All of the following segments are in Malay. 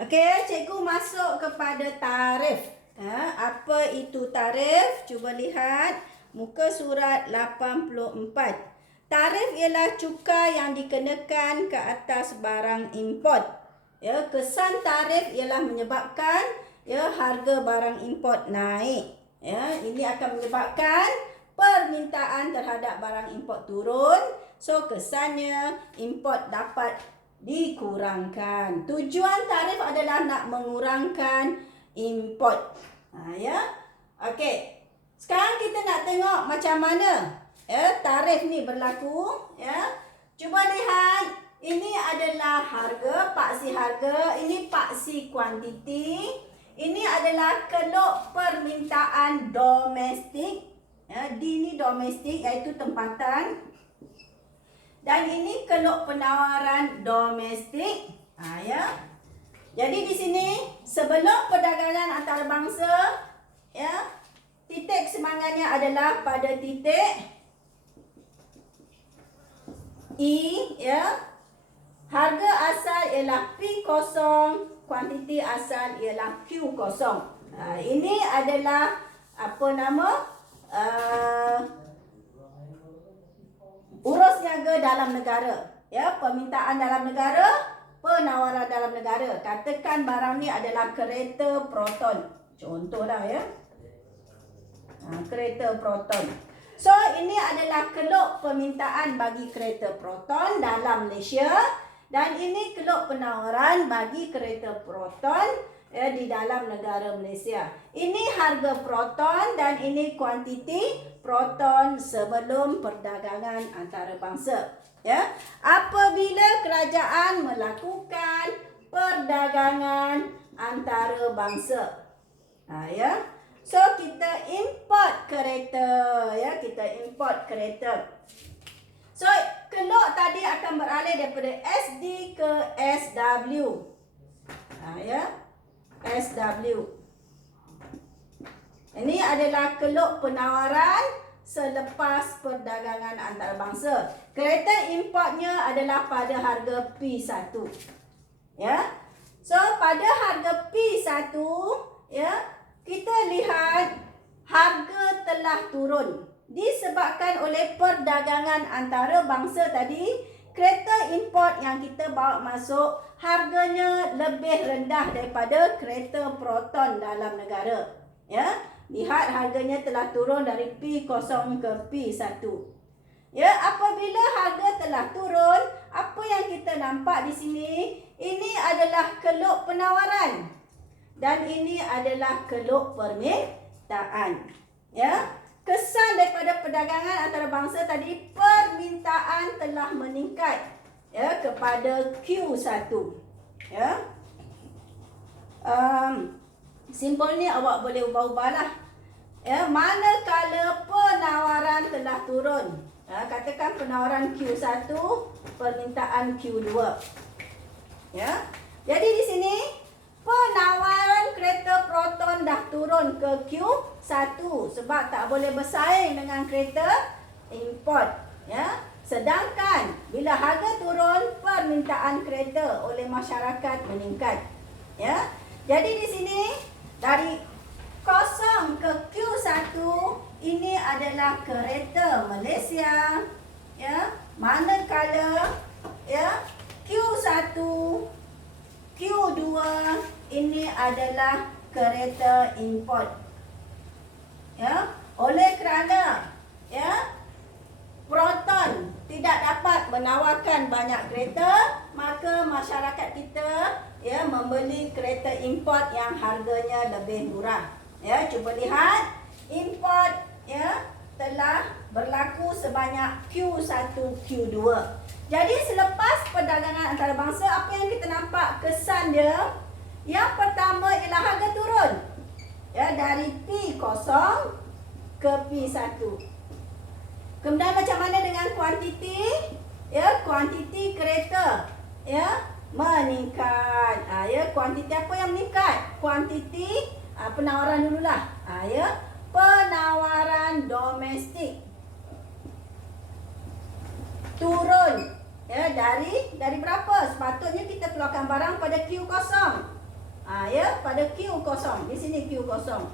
Okey, cikgu masuk kepada tarif. Apa itu tarif? Cuba lihat muka surat 84. Tarif ialah cukai yang dikenakan ke atas barang import. Kesan tarif ialah menyebabkan harga barang import naik. Ini akan menyebabkan permintaan terhadap barang import turun. So kesannya import dapat dikurangkan. Tujuan tarif adalah nak mengurangkan import. Okey. Sekarang kita nak tengok macam mana tarif ni berlaku. Cuba lihat, ini adalah harga, paksi harga, ini paksi kuantiti. Ini adalah keluk permintaan domestik. D ni domestik, iaitu tempatan. Dan ini keluk penawaran domestik. Jadi di sini sebelum perdagangan antarabangsa, titik semangatnya adalah pada titik E, harga asal ialah P0, kuantiti asal ialah Q0. Ini adalah urus niaga dalam negara. Permintaan dalam negara, penawaran dalam negara. Katakan barang ni adalah kereta Proton. Contohlah kereta Proton. So ini adalah keluk permintaan bagi kereta Proton dalam Malaysia. Dan ini keluk penawaran bagi kereta Proton di dalam negara Malaysia. Ini harga Proton dan ini kuantiti Proton sebelum perdagangan antarabangsa. Apabila kerajaan melakukan perdagangan antarabangsa. So kita import kereta, kita import kereta. So keluk tadi akan beralih daripada SD ke SW. SW. Ini adalah keluk penawaran selepas perdagangan antarabangsa. Kereta importnya adalah pada harga P1. So pada harga P1, kita lihat harga telah turun. Disebabkan oleh perdagangan antarabangsa tadi, kereta import yang kita bawa masuk harganya lebih rendah daripada kereta Proton dalam negara. Lihat harganya telah turun dari P0 ke P1. Apabila harga telah turun, apa yang kita nampak di sini? Ini adalah keluk penawaran. Dan ini adalah keluk permintaan. Kesan daripada perdagangan antarabangsa tadi, permintaan telah meningkat kepada Q1. Simbol ni awak boleh ubah-ubahlah. Manakala penawaran telah turun. Katakan penawaran Q1, permintaan Q2. Jadi di sini penawaran kereta Proton dah turun ke Q1 sebab tak boleh bersaing dengan kereta import. Sedangkan bila harga turun, permintaan kereta oleh masyarakat meningkat. Jadi di sini dari 0 ke Q1 ini adalah kereta Malaysia. Manakala Q1, Q2 ini adalah kereta import. Oleh kerana Proton tidak dapat menawarkan banyak kereta, maka masyarakat kita membeli kereta import yang harganya lebih murah. Cuba lihat, import telah berlaku sebanyak Q1, Q2. Jadi selepas perdagangan antarabangsa, apa yang kita nampak kesan dia? Yang pertama ialah harga turun. Dari P0 ke P1. Kemudian macam mana dengan kuantiti? Kuantiti kereta meningkat. Kuantiti apa yang meningkat? Kuantiti penawaran dululah. Penawaran domestik turun. Dari berapa? Sepatutnya kita keluarkan barang pada Q0. kepada Q kosong. Di sini Q kosong.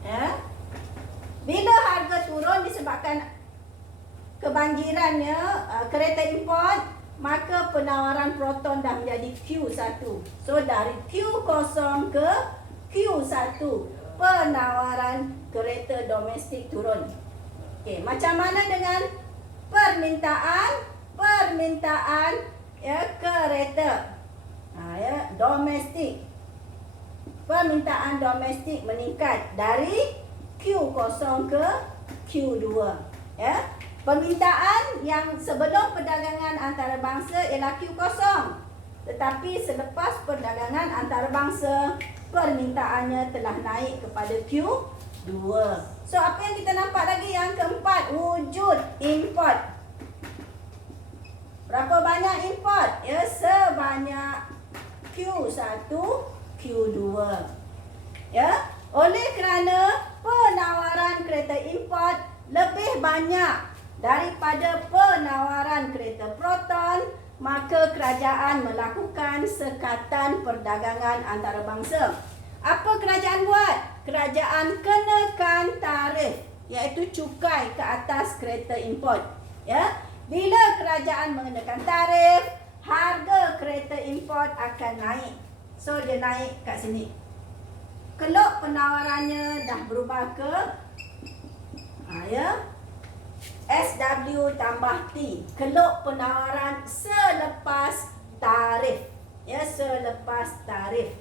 Ya. Bila harga turun disebabkan kebanjirannya kereta import, maka penawaran proton dah menjadi Q1. So dari Q0 ke Q1, penawaran kereta domestik turun. Okey, macam mana dengan permintaan ya kereta domestik. Permintaan domestik meningkat dari Q0 ke Q2, ya. Permintaan yang sebelum perdagangan antarabangsa ialah Q0. Tetapi selepas perdagangan antarabangsa, permintaannya telah naik kepada Q2. So apa yang kita nampak lagi? Yang keempat, wujud import. Berapa banyak import? Ya, sebanyak Q1, Q2. Ya, oleh kerana penawaran kereta import lebih banyak daripada penawaran kereta proton, maka kerajaan melakukan sekatan perdagangan antarabangsa. Apa kerajaan buat? Kerajaan kenakan tarif, iaitu cukai ke atas kereta import. Ya, bila kerajaan mengenakan tarif, harga kereta import akan naik. So dia naik kat sini. Keluk penawarannya dah berubah ke SW tambah T. Keluk penawaran selepas tarif. Ya, selepas tarif.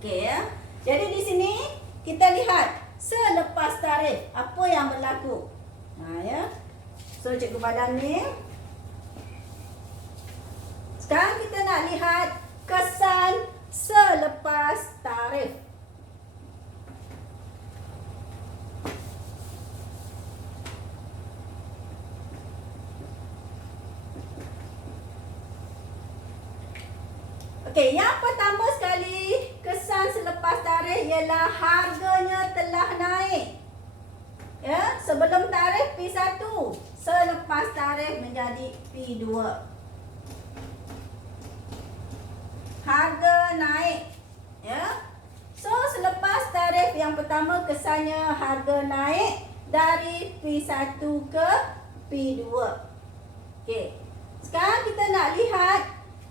Okey, ya. Jadi di sini kita lihat selepas tarif apa yang berlaku. Ya. So Cikgu Badan ni, sekarang kita nak lihat kesan selepas tarif. Okey, yang pertama sekali, kesan selepas tarif ialah harganya telah naik. Ya, sebelum tarif P1, selepas tarif menjadi P2. Harga naik. Ya. So selepas tarif yang pertama, kesannya harga naik dari P1 ke P2. Okey. Sekarang kita nak lihat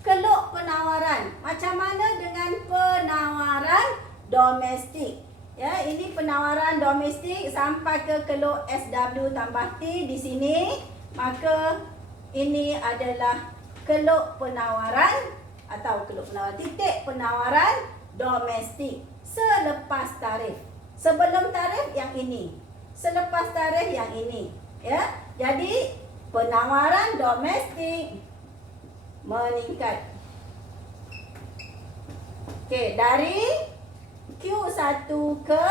keluk penawaran. Macam mana dengan penawaran domestik? Ya, ini penawaran domestik sampai ke keluk SW tambah T di sini. Maka ini adalah keluk penawaran atau keluk penawaran, titik penawaran domestik selepas tarif. Sebelum tarif yang ini, selepas tarif yang ini. Ya, jadi penawaran domestik meningkat. Okey, dari Q1 ke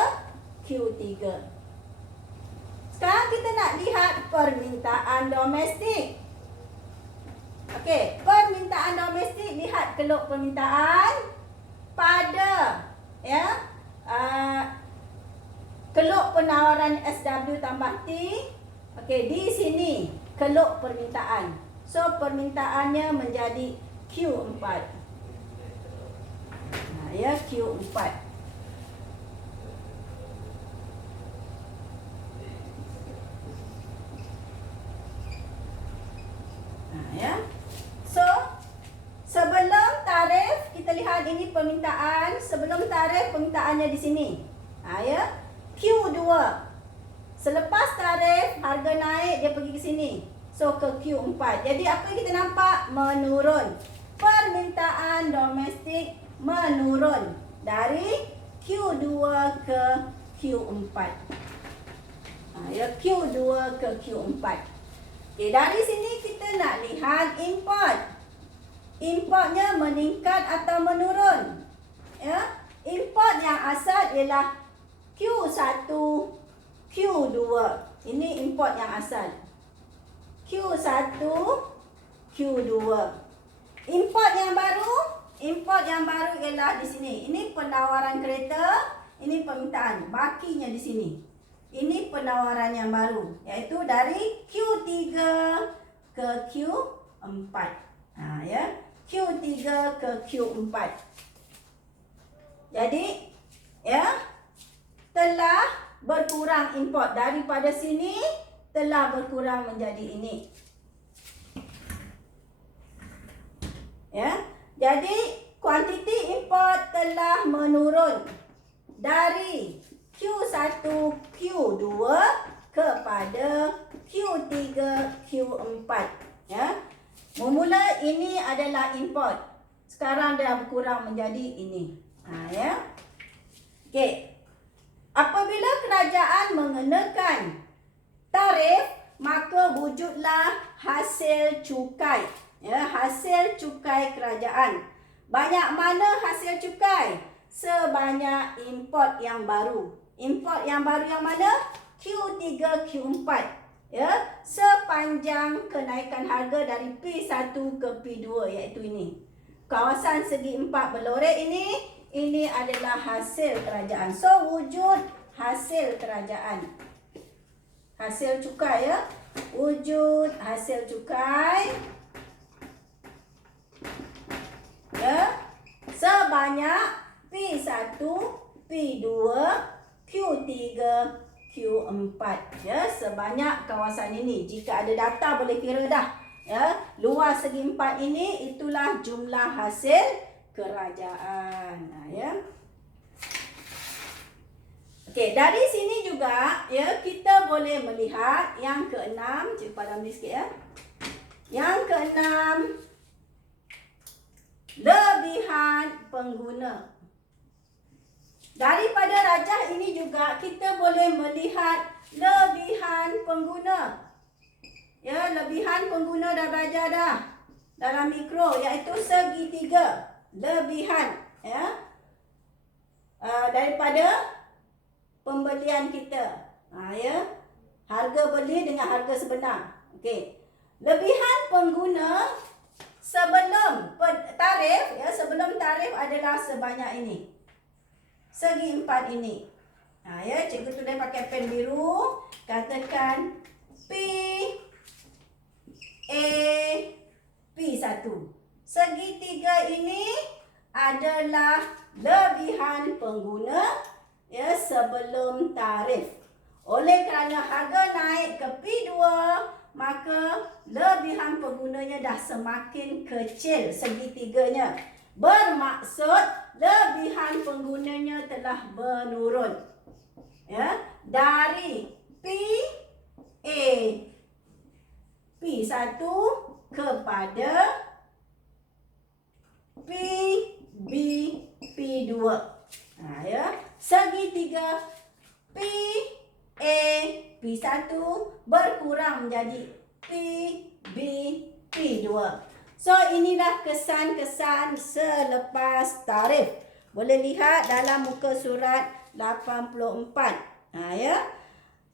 Q3. Sekarang kita nak lihat permintaan domestik. Okey, permintaan domestik, lihat keluk permintaan pada keluk penawaran SW tambah T. Okey, di sini keluk permintaan. So permintaannya menjadi Q4. Ya, Q4. Ya. So sebelum tarif, kita lihat ini permintaan. Sebelum tarif, permintaannya di sini. Ya, Q2. Selepas tarif, harga naik, dia pergi ke sini. So ke Q4. Jadi apa yang kita nampak? Menurun. Permintaan domestik menurun dari Q2 ke Q4. Ya, Q2 ke Q4. Okay, dari sini kita nak lihat import. Importnya meningkat atau menurun? Ya, import yang asal ialah Q1, Q2. Ini import yang asal. Q1, Q2. Import yang baru ialah di sini. Ini penawaran kereta, ini permintaan. Bakinya di sini. Ini penawaran yang baru, iaitu dari Q3 ke Q4. Ya, Q3 ke Q4. Jadi ya, telah berkurang import daripada sini, telah berkurang menjadi ini. Ya. Jadi kuantiti import telah menurun dari Q1, Q2 kepada Q3, Q4. Ya. Memula ini adalah import. Sekarang dah berkurang menjadi ini. Ya. Okey. Apabila kerajaan mengenakan tarif, maka wujudlah hasil cukai. Ya, hasil cukai kerajaan. Banyak mana hasil cukai? Sebanyak import yang baru. Import yang baru yang mana? Q3, Q4. Ya, sepanjang kenaikan harga dari P1 ke P2, iaitu ini. Kawasan segi 4 berlorek ini adalah hasil kerajaan. So, wujud hasil kerajaan. Hasil cukai ya. Wujud hasil cukai. Ya. Sebanyak P1, P2, Q3, Q4. Ya, sebanyak kawasan ini. Jika ada data boleh kira dah. Ya, luas segi 4 ini itulah jumlah hasil kerajaan. Ya. Okey, dari sini juga ya kita boleh melihat yang keenam, cikgu padam ni sikit ya. Yang keenam, lebihan pengguna. Daripada rajah ini juga kita boleh melihat lebihan pengguna. Ya, lebihan pengguna dah belajar dah dalam mikro, iaitu segitiga lebihan ya. Daripada pembelian kita. Ya. Harga beli dengan harga sebenar. Okey. Lebihan pengguna sebelum tarif ya, sebelum tarif adalah sebanyak ini. Segi 4 ini. Ya, cikgu tulis pakai pen biru. Katakan P A P1. Segitiga ini adalah lebihan pengguna ya sebelum tarif. Oleh kerana harga naik ke P2, maka lebihan penggunanya dah semakin kecil segitiganya. Bermaksud lebihan penggunanya telah menurun. Ya, dari P A P1 kepada P B P2. Ya, segitiga P A P1 berkurang menjadi P B P2. So, inilah kesan-kesan selepas tarif. Boleh lihat dalam muka surat 84. Ya.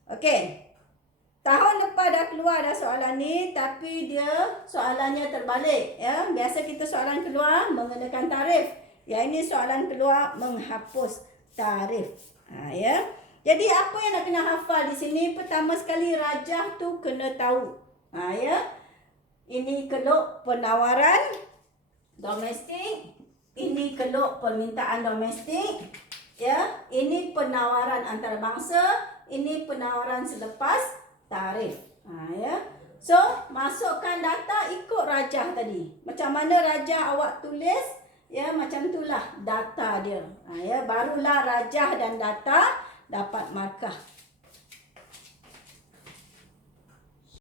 Okey. Tahun lepas dah keluar dah soalan ni, tapi dia soalannya terbalik. Ya. Biasa kita soalan keluar mengenakan tarif. Yang ini soalan keluar menghapus tarif. Ya. Jadi apa yang nak kena hafal di sini? Pertama sekali rajah tu kena tahu. Ya. Ini keluk penawaran domestik, ini keluk permintaan domestik, ya. Ini penawaran antarabangsa, ini penawaran selepas tarif. Ya. So, masukkan data ikut rajah tadi. Macam mana rajah awak tulis, ya, macam itulah data dia. Ya, barulah rajah dan data dapat markah.